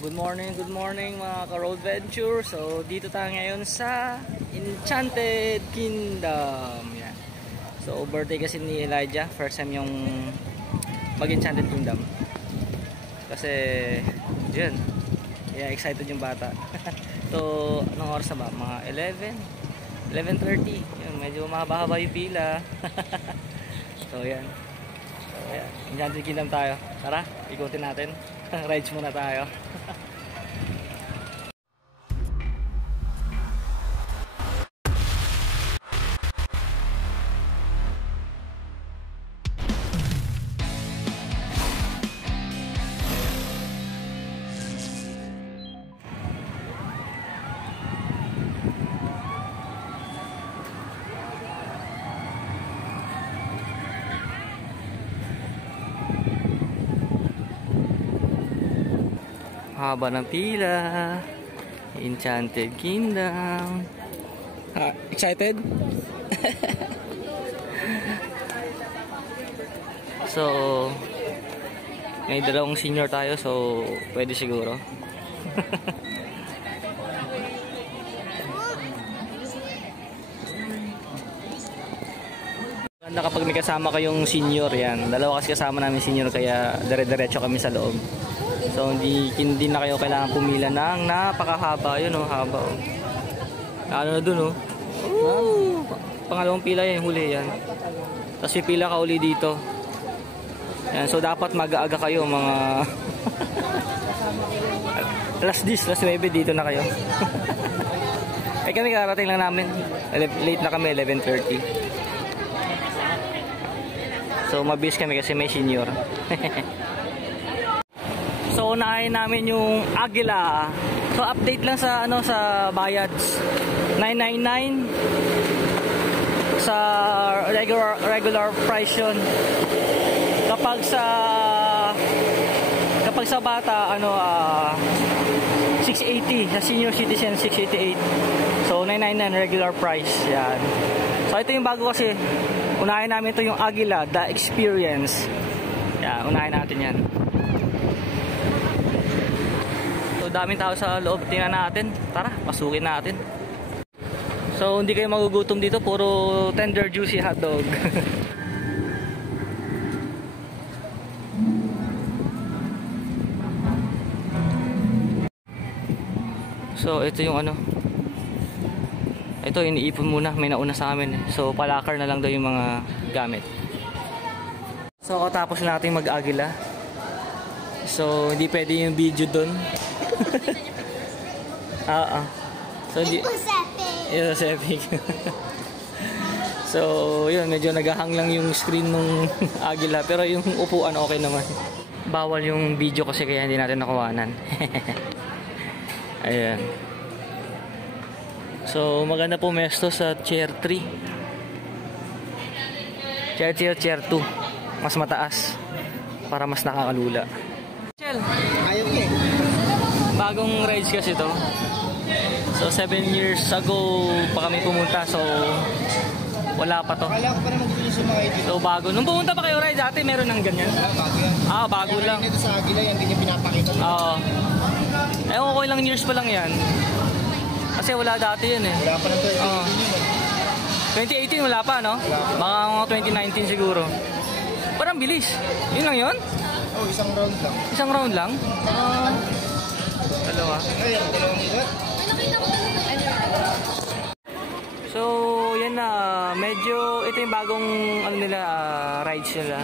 good morning mga ka-road venture. So, dito tayo ngayon sa Enchanted Kingdom. Yan. So, birthday kasi ni Elijah. First time yung mag-Enchanted Kingdom. Kasi, yun. Yeah, excited yung bata. So, anong oras na ba? Mga 11:30. Yun, medyo mahaba-haba yung pila. So, yan. So, yan. Enchanted Kingdom tayo. Tara, ikutin natin. Rides muna tayo. Haba ng pila. Enchanted Kingdom. Excited? So, may dalawang senior tayo, so pwede siguro. Ganda kapag may kasama kayong senior, yan. Dalawa kasi kasama namin senior, kaya dire-diretso kami sa loob. So hindi na kayo kailangan pumila ng napakahaba. Yun oh, haba oh. Ano na dun oh. Pangalawang pila yan, huli yan. Tapos pipila ka uli dito. Yan, so dapat mag-aaga kayo mga last 9 dito na kayo. Eh kami karating lang namin. Late na kami, 11:30. So mabilis kami kasi may senior. So unahin namin yung Agila. So update lang sa sa bayads. 999 sa regular price yun. Kapag sa bata 680, sa senior citizen 688. So 999 regular price. Yan. So ito yung bago kasi. Unahin namin ito yung Agila, the experience. Yan, unahin natin yan. Daming tao sa loob, tingnan natin. Tara, pasukin natin. So hindi kayo magugutom dito, puro tender juicy hotdog. So ito yung ito iniipon muna, may nauna sa amin eh. So palakar na lang daw yung mga gamit. So katapos natin mag-Agila, so hindi pwede yung video dun. So epic. So yun, medyo naghahang lang yung screen ng Agila, pero yung upuan okay naman. Bawal yung video kasi kaya hindi natin nakuhanan. Ayan. So maganda po mesto sa chair 3. Chair 2. Mas mataas para mas nakakalula. Ayaw eh. Bagong rides kasi to. So 7 years ago pa kami pumunta, so wala pa to. Wala pa naman dito sa mga dito. So bago. Nung pumunta pa kayo ride dati, meron ng ganyan? Bago yan. Bago lang. Dito sa Agila yan, hindi niya pinapakita. Oo. Ewan ko ilang years pa lang yan. Kasi wala dati yan eh. Wala pa na to. 2018 wala pa, no? Mga 2019 siguro. Parang bilis. Yun lang yun? Oh, isang round lang. Isang round lang? Dalawa. Dalawang ikot. So, yan na. Medyo, ito yung bagong rides nila.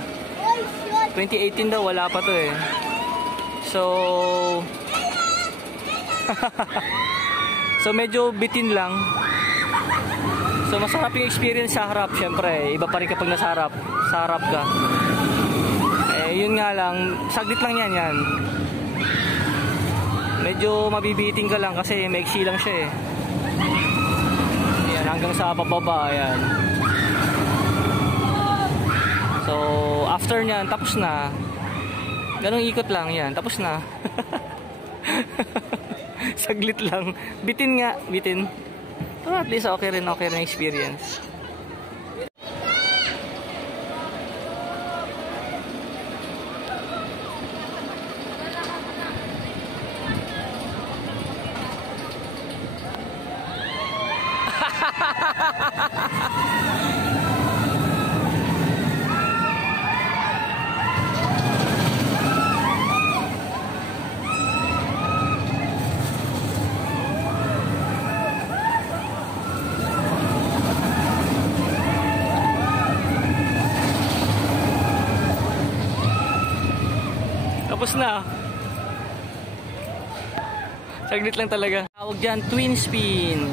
2018 daw, wala pa to eh. So, so medyo bitin lang. So, masarap yung experience sa harap. Siyempre, iba pa rin kapag nasa harap. Sa harap ka. Yun nga lang, saglit lang yan. Medyo mabibiting ka lang kasi maiksi lang siya eh. Yan, hanggang sa pababa, ayan. So, after nyan, tapos na. Ganong ikot lang, yan, tapos na. Saglit lang. Bitin nga, bitin. Pero at least okay rin experience. Tapos na. Saglit lang talaga. Tawag dyan, twin spin.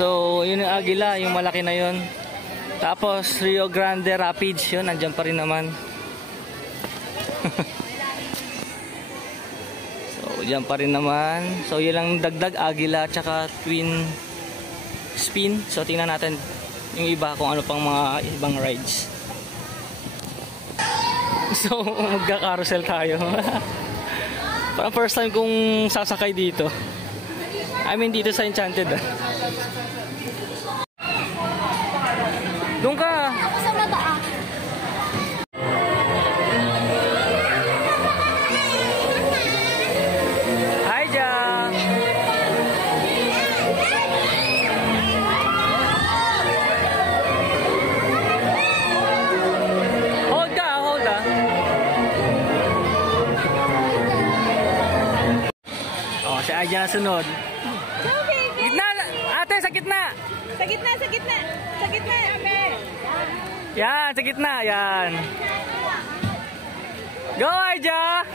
So, yun yung Agila, yung malaki na yun. Tapos, Rio Grande Rapids, yun, nandyan pa rin naman. So, dyan pa rin naman. So, yun lang dagdag, Agila, tsaka twin spin. So, tingnan natin yung iba kung ano pang mga ibang rides. So, magka-carousel tayo. Parang first time kong sasakay dito. I mean, dito sa Enchanted. Doon ka. Sa mata. Hi, Ja. Hold ka, hold ka. Oh, si Aja sunod. Go, baby. Gitna, ate, sa gitna. Sa gitna, sa gitna. Sa gitna. Yan, sa gitna, yan. Go, Aja.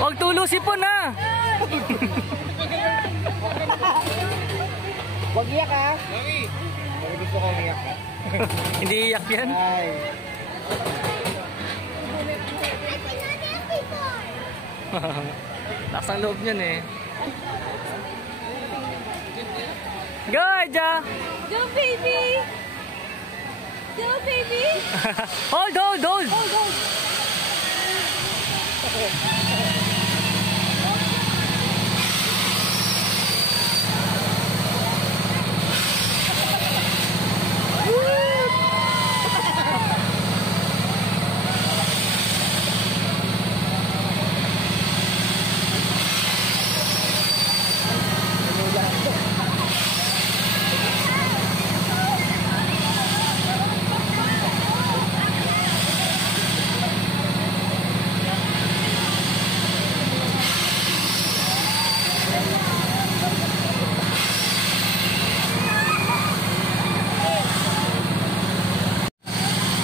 Huwag tulo sipon na. Huwag iyak ha. Huwag gusto ko umiyak. Hindi iyak yan. Ay. Lakas ang loob niyan eh. Go, Aja. Go, baby. Go, baby. Hold, hold, hold. Hold, hold.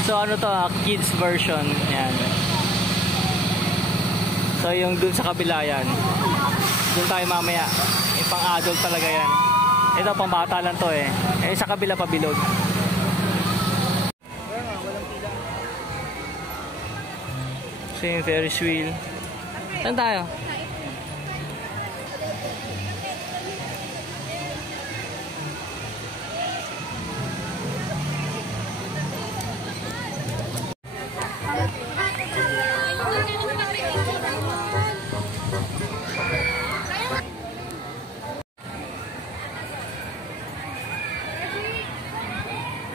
So ano to, kids version. Yan. So yung dun sa kabila yan. Dun tayo mamaya. Yung pang adult talaga yan. Ito pang bata lang to eh. Eh sa kabila pa bilog. So yung Ferris wheel. Saan tayo?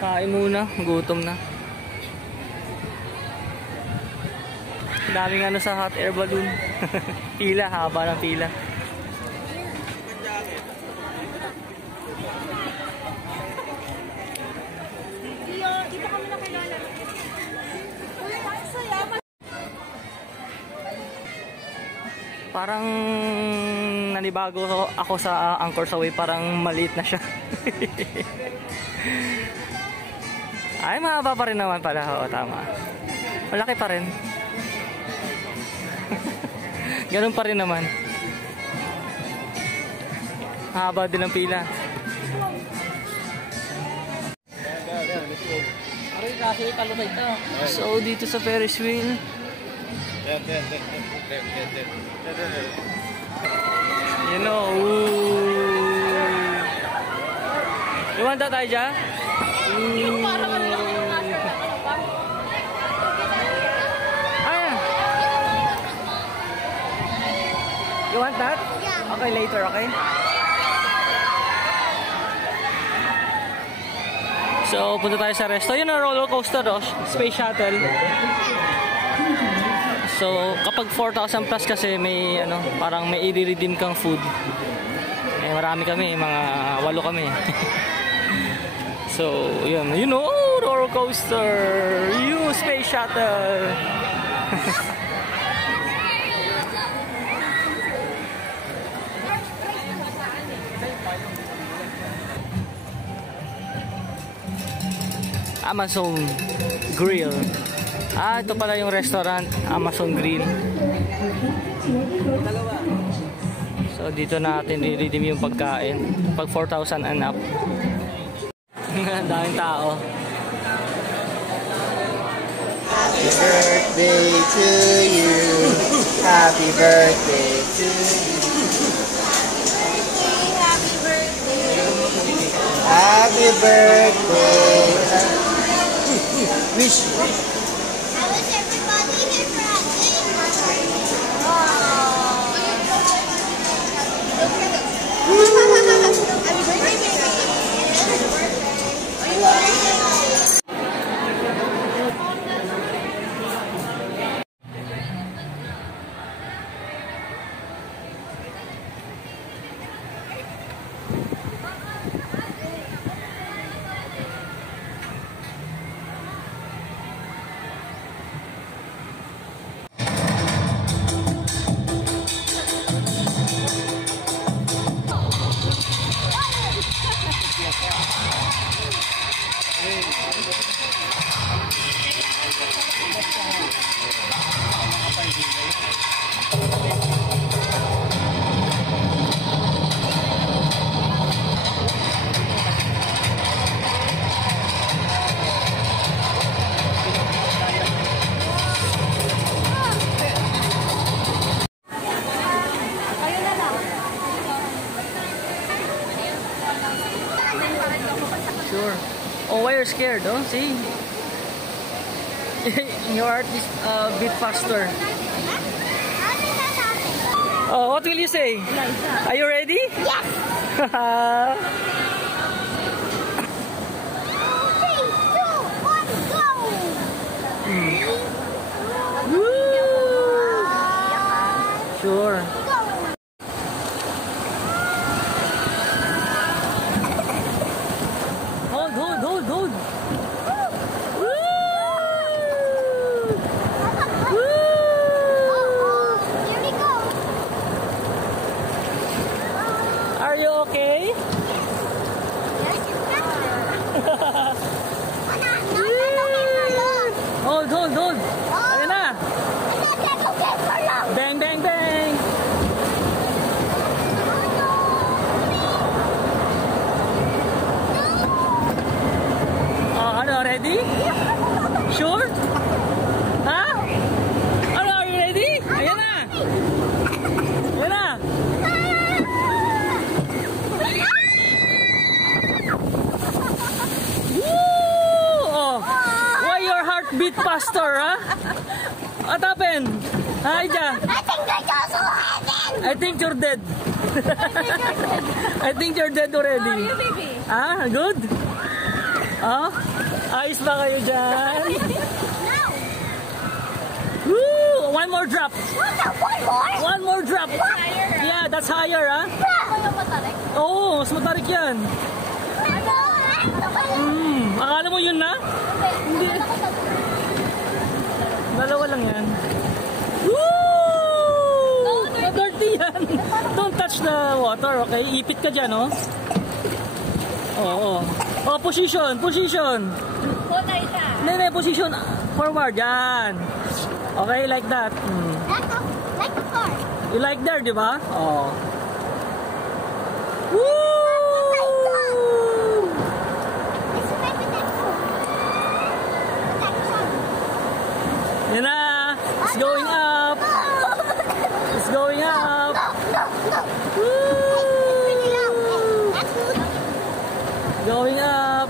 Kain muna, gutom na. Daming ano sa hot air balloon. Pila, haba ng pila. Dito kami nakilala. Parang nanibago ako sa Angkor sa Way, parang maliit na siya. Ay, mahaba pa rin naman pala. Oo, tama. Malaki pa rin. Ganun pa rin naman. Mahaba din ang pila. So, dito sa Ferris wheel. You know. You want that, Aija? You want that? Yeah. Okay, later, okay? So, punta tayo sa resto. Yun ang roller coaster, oh. Space Shuttle. So, kapag 4,000 plus kasi may, parang may i-redeem kang food. Eh, marami kami. Mga 8 kami. So, yun. You know, roller coaster. You, Space Shuttle. Amazon Grill. Ito pala yung restaurant, Amazon Grill. So dito natin i-redeem yung pagkain pag 4,000 and up. Daming tao. Happy birthday to you. Happy birthday to you. Happy birthday. Happy birthday. Wish. I wish everybody here for a Sure. Oh, why you're scared? Oh, see? Your heart is a bit faster. Oh, what will you say? Are you ready? Yes! 3, 2, 1, go! Woo! Sure. Hold. Here we go! Are you okay? Hold. Ayan na. Bang, bang, bang. Ready? Sure? Ha? Are you ready? Ayan na. Woo! Oh. Why your heart beat faster, ha? What happened? Hi, Ja. I think you're dead. I think you're dead already. How are you, baby? Ah, good? Ayos ba kayo dyan? Woo! One more drop. One more drop. Yeah, that's higher, ha? Oo, mas matarik yan. Akala mo yun na? Hindi. Dalawa lang yan. Woo! Dirty yan. Don't touch the water, okay? Ipit ka dyan, oh. Oo. Oh, position. Hindi, position. Forward, yan. Okay, like that. Like the car. You like there, di ba? Oh. Woo! It's like the next one. Yan na. It's going up. It's going up. No. Woo! That's good. Going up.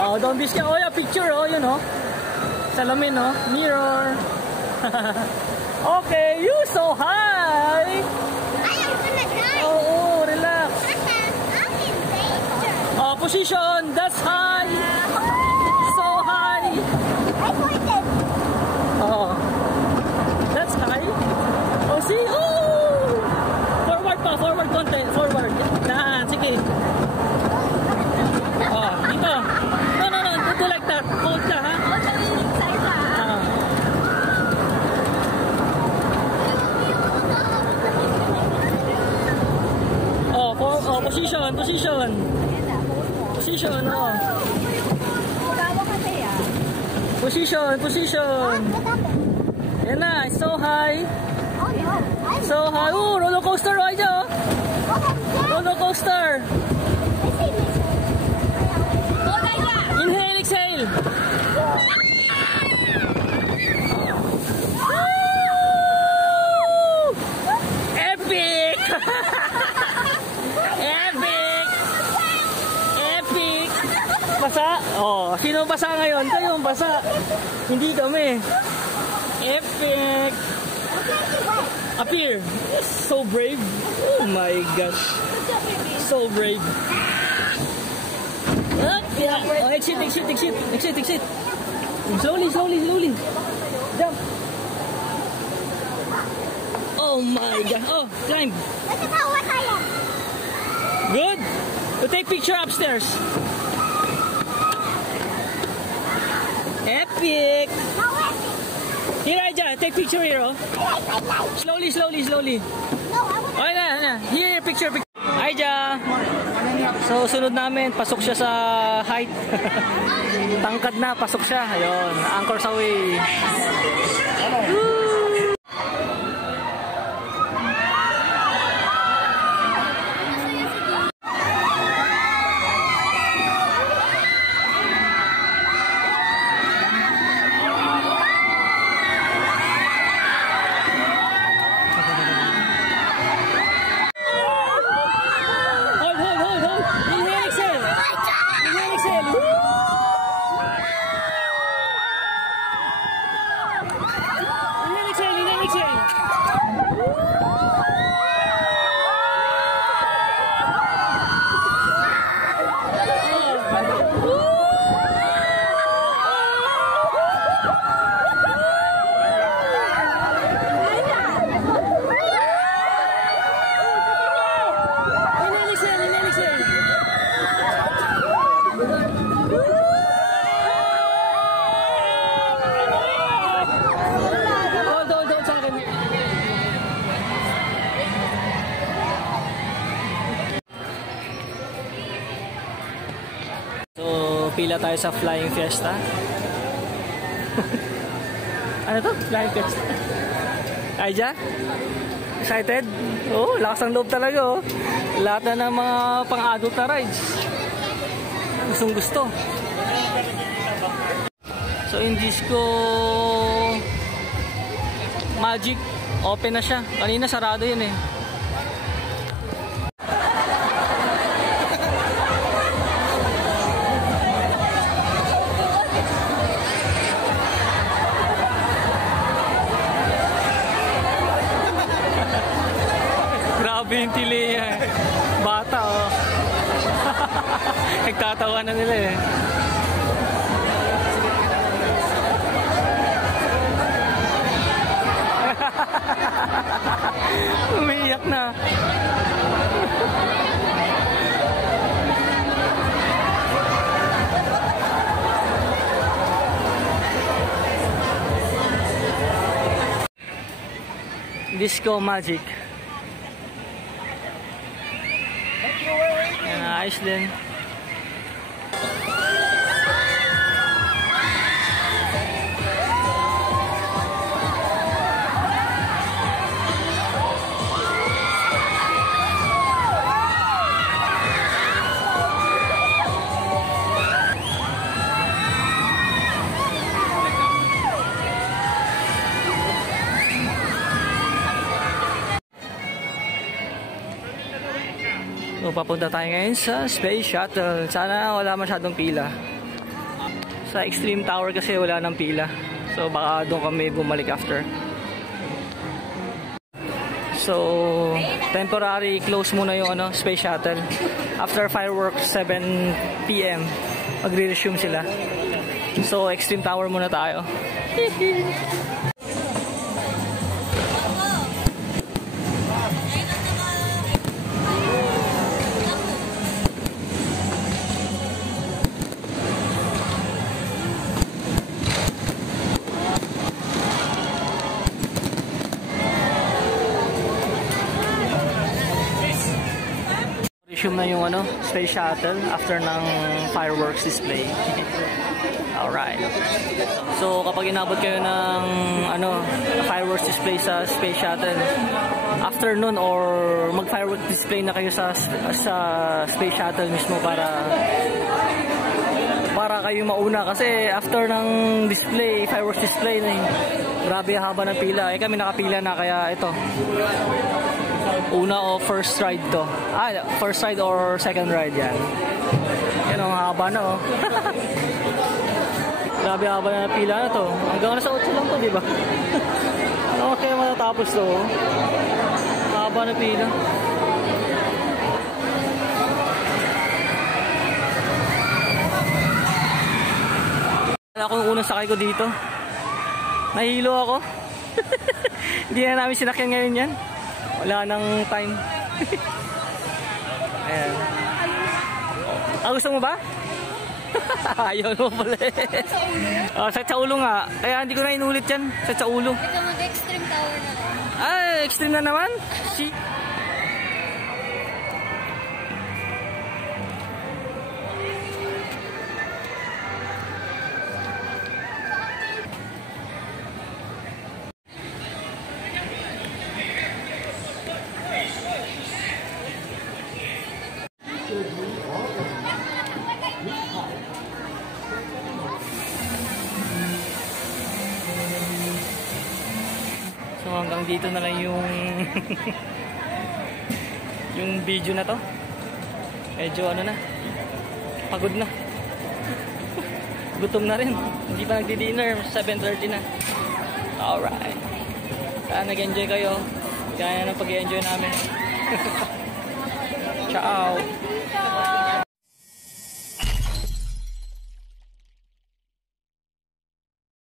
Oh, don't be scared. Oh, yeah, picture. Oh, yun, oh. Salamin, oh. Mirror. Okay, you so high. I am gonna die. Oh, relax. I'm in danger. Oh, position. That's high. So high. I pointed. Oh. That's high. Oh, see? Oh! Forward pa. Forward konti. Forward. Yan. Sige. Oh, dito. No. Do like that. Hold ka, ha? Ah. Oh, position. Position, oh. Position. Yan na, it's so high. Oh no. So high. Oh, roller coaster right now. Roller coaster. Inhale, exhale. Woo! Epic! Epic! Basa? Oh, sino basa ngayon? Kayo ang basa. Hindi kami. Epic! Up here. So brave. Oh my gosh. So brave. Yeah. Oh, exit. Slowly. Jump. Oh my god. Oh, climb. Look at how wet I am. Good. We'll take picture upstairs. Epic. How wet? Here, Aija. Take picture here, oh. Slowly. No, I want Okay na. Here, picture. Aija. So, sunod namin. Pasok siya sa height. Tangkad na. Pasok siya. Ayun. Anchors away. Woo! Pila tayo sa Flying Fiesta. Ano to? Flying Fiesta. Aija? Excited? Oh, lakas ng loob talaga, oh. Lahat na ng mga pang-adult na rides. Gustong gusto. So, in Disco Magic, open na siya. Kanina sarado yun, eh. Grabe yung Tilea. Bata, oh. Nagtatawa na nila, eh. Umiiyak na. Disco Magic. Ayos din. So, papunta tayo ngayon sa Space Shuttle. Sana wala masyadong pila. Sa Extreme Tower kasi wala nang pila. So, baka doon kami bumalik after. So, temporary close muna yung Space Shuttle. After fireworks, 7 PM, magre-resume sila. So, Extreme Tower muna tayo. Resume na yung Space Shuttle after ng fireworks display. Alright. So kapag inabot kayo ng fireworks display sa Space Shuttle, after nun or mag-fireworks display na kayo sa Space Shuttle mismo para kayo mauna kasi after ng display, fireworks display na grabe haba ng pila. Kami nakapila na kaya ito. Una o first ride to. First ride or second ride yan. Yan ang haba na Grabe haba na pila na to. Hanggang nasa 8 lang to, di ba? Ano kaya matatapos to? Haba na pila. Wala akong unang sakay ko dito. Nahilo ako. Hindi na namin sinakyan ngayon yan. Wala nang time. Ayan. Gusto mo ba? Ayaw mo pala sa Tsaulo nga. Kaya hindi ko na inulit yan. Sa Tsaulo. Ito mag-extreme tower na. Extreme na naman? So hanggang dito na lang yung yung video na to. Medyo na, pagod na. Gutom na rin. Hindi pa nagdi-dinner, 7:30 na. Alright. Sana nag-enjoy kayo. Kaya na pag-enjoy namin. Ciao.